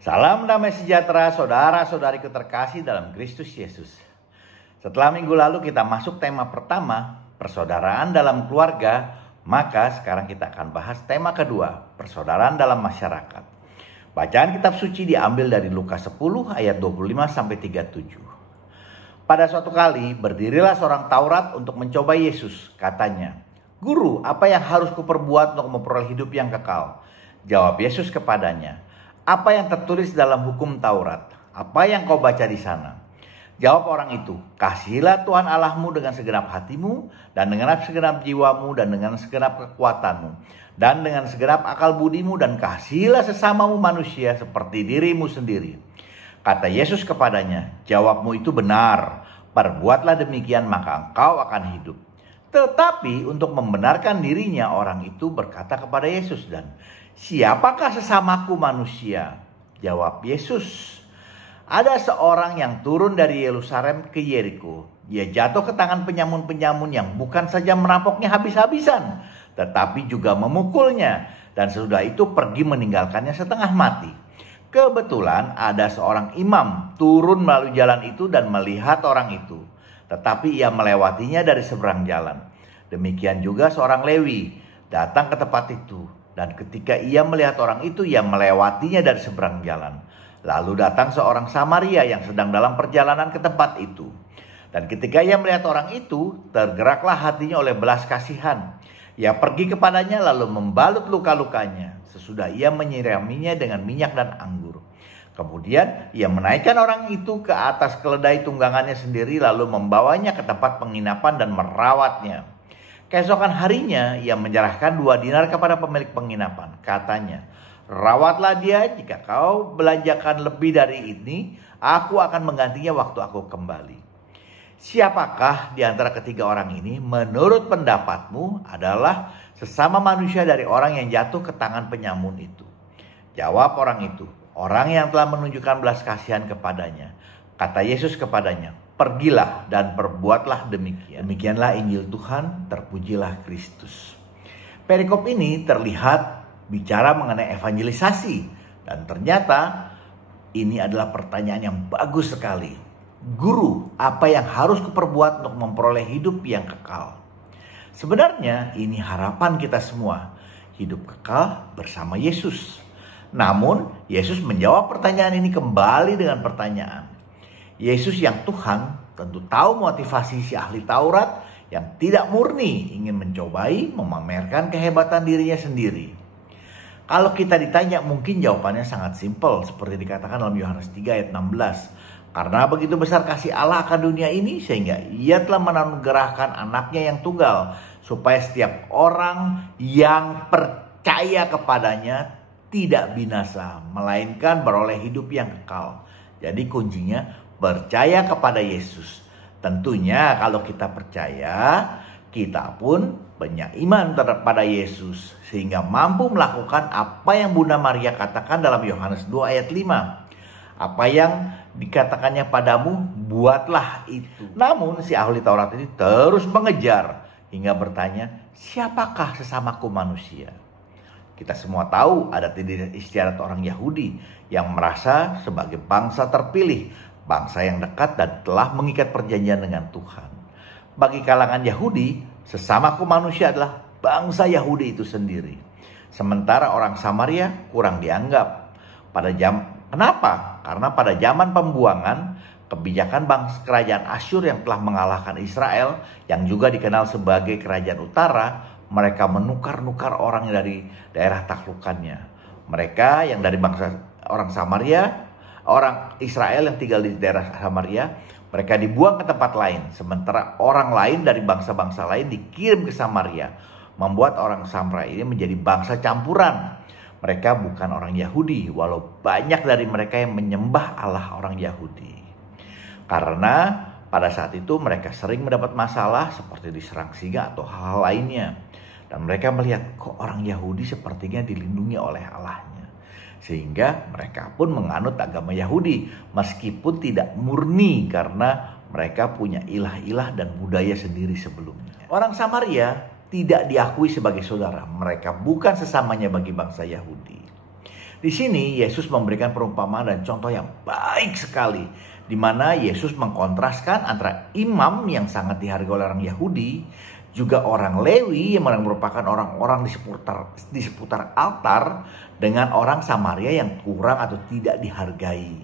Salam damai sejahtera saudara-saudariku terkasih dalam Kristus Yesus. Setelah minggu lalu kita masuk tema pertama, persaudaraan dalam keluarga, maka sekarang kita akan bahas tema kedua, persaudaraan dalam masyarakat. Bacaan kitab suci diambil dari Lukas 10 ayat 25-37. Pada suatu kali berdirilah seorang Taurat untuk mencoba Yesus. Katanya, "Guru, apa yang harus kuperbuat untuk memperoleh hidup yang kekal?" Jawab Yesus kepadanya, "Apa yang tertulis dalam hukum Taurat? Apa yang kau baca di sana?" Jawab orang itu, "Kasihilah Tuhan Allahmu dengan segenap hatimu, dan dengan segenap jiwamu, dan dengan segenap kekuatanmu, dan dengan segenap akal budimu, dan kasihilah sesamamu manusia seperti dirimu sendiri." Kata Yesus kepadanya, "Jawabmu itu benar, perbuatlah demikian maka engkau akan hidup." Tetapi untuk membenarkan dirinya, orang itu berkata kepada Yesus, "Dan siapakah sesamaku manusia?" Jawab Yesus, "Ada seorang yang turun dari Yerusalem ke Yeriko. Dia jatuh ke tangan penyamun-penyamun yang bukan saja merampoknya habis-habisan, tetapi juga memukulnya, dan sesudah itu pergi meninggalkannya setengah mati. Kebetulan ada seorang imam turun melalui jalan itu dan melihat orang itu, tetapi ia melewatinya dari seberang jalan. Demikian juga seorang Lewi datang ke tempat itu, dan ketika ia melihat orang itu, ia melewatinya dari seberang jalan. Lalu datang seorang Samaria yang sedang dalam perjalanan ke tempat itu. Dan ketika ia melihat orang itu, tergeraklah hatinya oleh belas kasihan. Ia pergi kepadanya lalu membalut luka-lukanya. Sesudah ia menyiraminya dengan minyak dan anggur. Kemudian ia menaikkan orang itu ke atas keledai tunggangannya sendiri, lalu membawanya ke tempat penginapan dan merawatnya. Keesokan harinya ia menyerahkan 2 dinar kepada pemilik penginapan. Katanya, "Rawatlah dia, jika kau belanjakan lebih dari ini, aku akan menggantinya waktu aku kembali." Siapakah di antara ketiga orang ini menurut pendapatmu adalah sesama manusia dari orang yang jatuh ke tangan penyamun itu? Jawab orang itu, "Orang yang telah menunjukkan belas kasihan kepadanya." Kata Yesus kepadanya, "Pergilah dan perbuatlah demikian." Demikianlah Injil Tuhan, terpujilah Kristus. Perikop ini terlihat bicara mengenai evangelisasi, dan ternyata ini adalah pertanyaan yang bagus sekali. "Guru, apa yang harus kuperbuat untuk memperoleh hidup yang kekal?" Sebenarnya ini harapan kita semua, hidup kekal bersama Yesus. Namun Yesus menjawab pertanyaan ini kembali dengan pertanyaan. Yesus yang Tuhan tentu tahu motivasi si ahli Taurat yang tidak murni ingin mencobai memamerkan kehebatan dirinya sendiri. Kalau kita ditanya, mungkin jawabannya sangat simpel, seperti dikatakan dalam Yohanes 3 ayat 16. "Karena begitu besar kasih Allah akan dunia ini, sehingga ia telah menganugerahkan anaknya yang tunggal, supaya setiap orang yang percaya kepadanya tidak binasa, melainkan beroleh hidup yang kekal." Jadi kuncinya percaya kepada Yesus. Tentunya kalau kita percaya, kita pun banyak iman kepada Yesus, sehingga mampu melakukan apa yang Bunda Maria katakan dalam Yohanes 2 ayat 5. "Apa yang dikatakannya padamu, buatlah itu." Namun si ahli Taurat ini terus mengejar hingga bertanya, "Siapakah sesamaku manusia?" Kita semua tahu ada tindakan istiadat orang Yahudi yang merasa sebagai bangsa terpilih, bangsa yang dekat dan telah mengikat perjanjian dengan Tuhan. Bagi kalangan Yahudi, sesamaku manusia adalah bangsa Yahudi itu sendiri. Sementara orang Samaria kurang dianggap. Kenapa? Karena pada zaman pembuangan, kebijakan bangsa kerajaan Asyur yang telah mengalahkan Israel, yang juga dikenal sebagai kerajaan utara, mereka menukar-nukar orang dari daerah taklukannya. Mereka yang dari bangsa orang Samaria, orang Israel yang tinggal di daerah Samaria, mereka dibuang ke tempat lain. Sementara orang lain dari bangsa-bangsa lain dikirim ke Samaria, membuat orang Samaria ini menjadi bangsa campuran. Mereka bukan orang Yahudi, walau banyak dari mereka yang menyembah Allah orang Yahudi. Karena pada saat itu mereka sering mendapat masalah seperti diserang singa atau hal-hal lainnya. Dan mereka melihat, kok orang Yahudi sepertinya dilindungi oleh Allahnya. Sehingga mereka pun menganut agama Yahudi, meskipun tidak murni karena mereka punya ilah-ilah dan budaya sendiri sebelumnya. Orang Samaria tidak diakui sebagai saudara. Mereka bukan sesamanya bagi bangsa Yahudi. Di sini Yesus memberikan perumpamaan dan contoh yang baik sekali, di mana Yesus mengkontraskan antara imam yang sangat dihargai oleh orang Yahudi, juga orang Lewi yang merupakan orang-orang di seputar altar, dengan orang Samaria yang kurang atau tidak dihargai,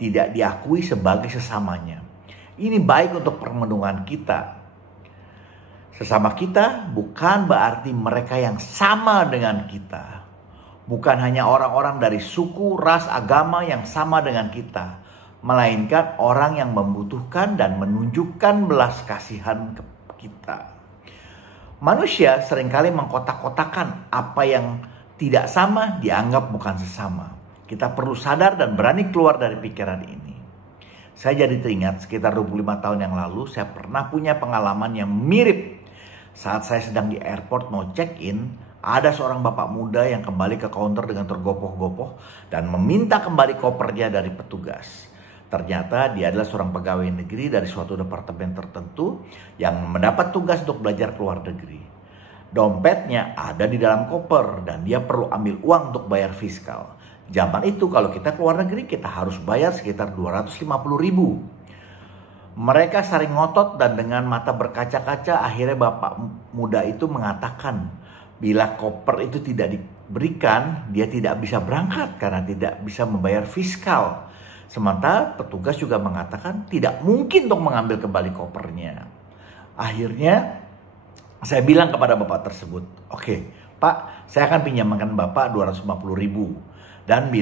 tidak diakui sebagai sesamanya. Ini baik untuk permenungan kita. Sesama kita bukan berarti mereka yang sama dengan kita. Bukan hanya orang-orang dari suku, ras, agama yang sama dengan kita, melainkan orang yang membutuhkan dan menunjukkan belas kasihan ke kita. Manusia seringkali mengkotak-kotakan apa yang tidak sama dianggap bukan sesama. Kita perlu sadar dan berani keluar dari pikiran ini. Saya jadi teringat sekitar 25 tahun yang lalu saya pernah punya pengalaman yang mirip. Saat saya sedang di airport mau check-in, ada seorang bapak muda yang kembali ke counter dengan tergopoh-gopoh dan meminta kembali kopernya dari petugas. Ternyata dia adalah seorang pegawai negeri dari suatu departemen tertentu yang mendapat tugas untuk belajar ke luar negeri. Dompetnya ada di dalam koper dan dia perlu ambil uang untuk bayar fiskal. Zaman itu kalau kita ke luar negeri kita harus bayar sekitar 250.000. Mereka saling ngotot dan dengan mata berkaca-kaca akhirnya bapak muda itu mengatakan, bila koper itu tidak diberikan, dia tidak bisa berangkat karena tidak bisa membayar fiskal. Sementara petugas juga mengatakan tidak mungkin untuk mengambil kembali kopernya. Akhirnya saya bilang kepada bapak tersebut, oke, Pak, saya akan pinjamkan Bapak 250.000. Dan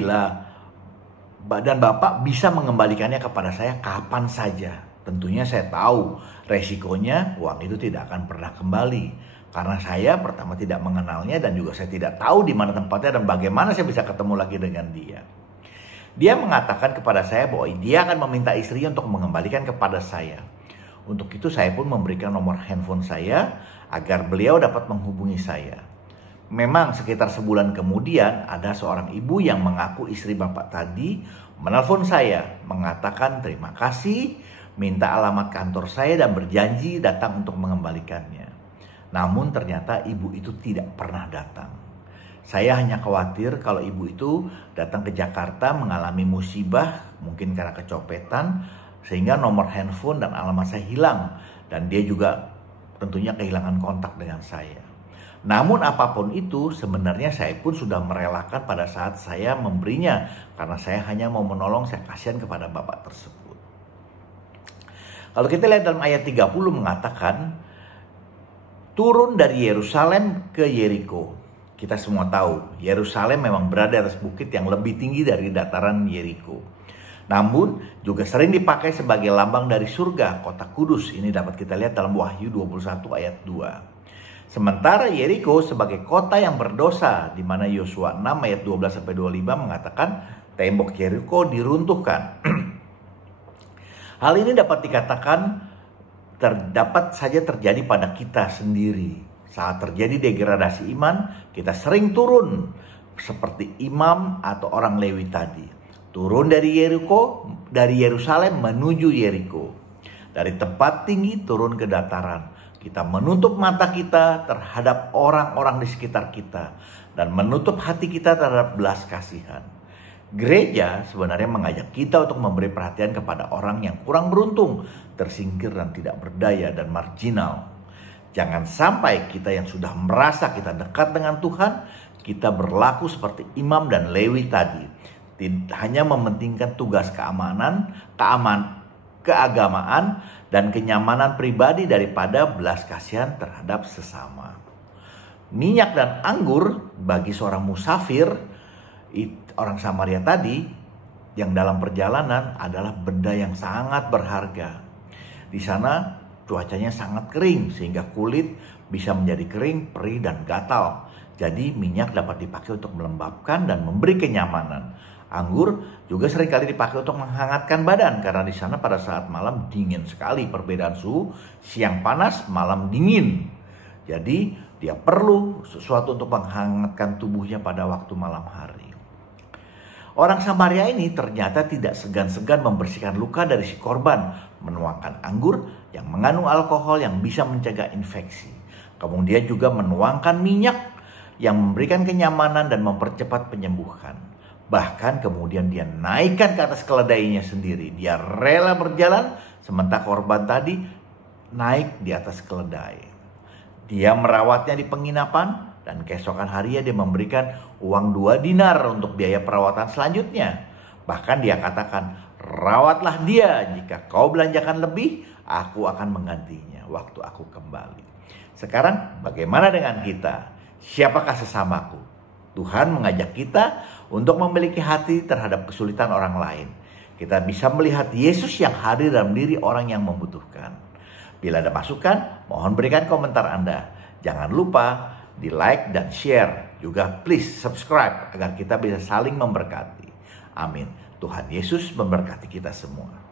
Bapak bisa mengembalikannya kepada saya kapan saja. Tentunya saya tahu resikonya uang itu tidak akan pernah kembali. Karena saya pertama tidak mengenalnya dan juga saya tidak tahu di mana tempatnya dan bagaimana saya bisa ketemu lagi dengan dia. Dia mengatakan kepada saya bahwa dia akan meminta istrinya untuk mengembalikan kepada saya. Untuk itu saya pun memberikan nomor handphone saya agar beliau dapat menghubungi saya. Memang sekitar sebulan kemudian ada seorang ibu yang mengaku istri bapak tadi menelpon saya mengatakan terima kasih, minta alamat kantor saya dan berjanji datang untuk mengembalikannya. Namun ternyata ibu itu tidak pernah datang. Saya hanya khawatir kalau ibu itu datang ke Jakarta mengalami musibah, mungkin karena kecopetan, sehingga nomor handphone dan alamat saya hilang. Dan dia juga tentunya kehilangan kontak dengan saya. Namun apapun itu sebenarnya saya pun sudah merelakan pada saat saya memberinya. Karena saya hanya mau menolong, saya kasihan kepada bapak tersebut. Kalau kita lihat dalam ayat 30 mengatakan, turun dari Yerusalem ke Yeriko. Kita semua tahu, Yerusalem memang berada di atas bukit yang lebih tinggi dari dataran Yeriko. Namun, juga sering dipakai sebagai lambang dari surga, kota kudus. Ini dapat kita lihat dalam Wahyu 21 ayat 2. Sementara Yeriko sebagai kota yang berdosa, di mana Yosua 6 ayat 12-25 mengatakan, tembok Yeriko diruntuhkan. Hal ini dapat dikatakan dapat saja terjadi pada kita sendiri. Saat terjadi degradasi iman, kita sering turun seperti imam atau orang Lewi tadi. Turun dari Yerusalem menuju Yeriko. Dari tempat tinggi turun ke dataran. Kita menutup mata kita terhadap orang-orang di sekitar kita dan menutup hati kita terhadap belas kasihan. Gereja sebenarnya mengajak kita untuk memberi perhatian kepada orang yang kurang beruntung, tersingkir dan tidak berdaya dan marginal. Jangan sampai kita yang sudah merasa kita dekat dengan Tuhan, kita berlaku seperti imam dan Lewi tadi. Hanya mementingkan tugas keagamaan dan kenyamanan pribadi daripada belas kasihan terhadap sesama. Minyak dan anggur bagi seorang musafir, orang Samaria tadi yang dalam perjalanan adalah benda yang sangat berharga. Di sana cuacanya sangat kering sehingga kulit bisa menjadi kering, perih dan gatal. Jadi minyak dapat dipakai untuk melembabkan dan memberi kenyamanan. Anggur juga seringkali dipakai untuk menghangatkan badan karena di sana pada saat malam dingin sekali, perbedaan suhu, siang panas, malam dingin. Jadi dia perlu sesuatu untuk menghangatkan tubuhnya pada waktu malam hari. Orang Samaria ini ternyata tidak segan-segan membersihkan luka dari si korban, menuangkan anggur yang mengandung alkohol yang bisa mencegah infeksi. Kemudian juga menuangkan minyak yang memberikan kenyamanan dan mempercepat penyembuhan. Bahkan kemudian dia naikkan ke atas keledainya sendiri. Dia rela berjalan sementara korban tadi naik di atas keledai. Dia merawatnya di penginapan dan keesokan harinya dia memberikan uang 2 dinar untuk biaya perawatan selanjutnya. Bahkan dia katakan, rawatlah dia, jika kau belanjakan lebih, aku akan menggantinya waktu aku kembali. Sekarang bagaimana dengan kita? Siapakah sesamaku? Tuhan mengajak kita untuk memiliki hati terhadap kesulitan orang lain. Kita bisa melihat Yesus yang hadir dalam diri orang yang membutuhkan. Bila ada masukan, mohon berikan komentar Anda. Jangan lupa di like dan share. Juga please subscribe agar kita bisa saling memberkati. Amin. Tuhan Yesus memberkati kita semua.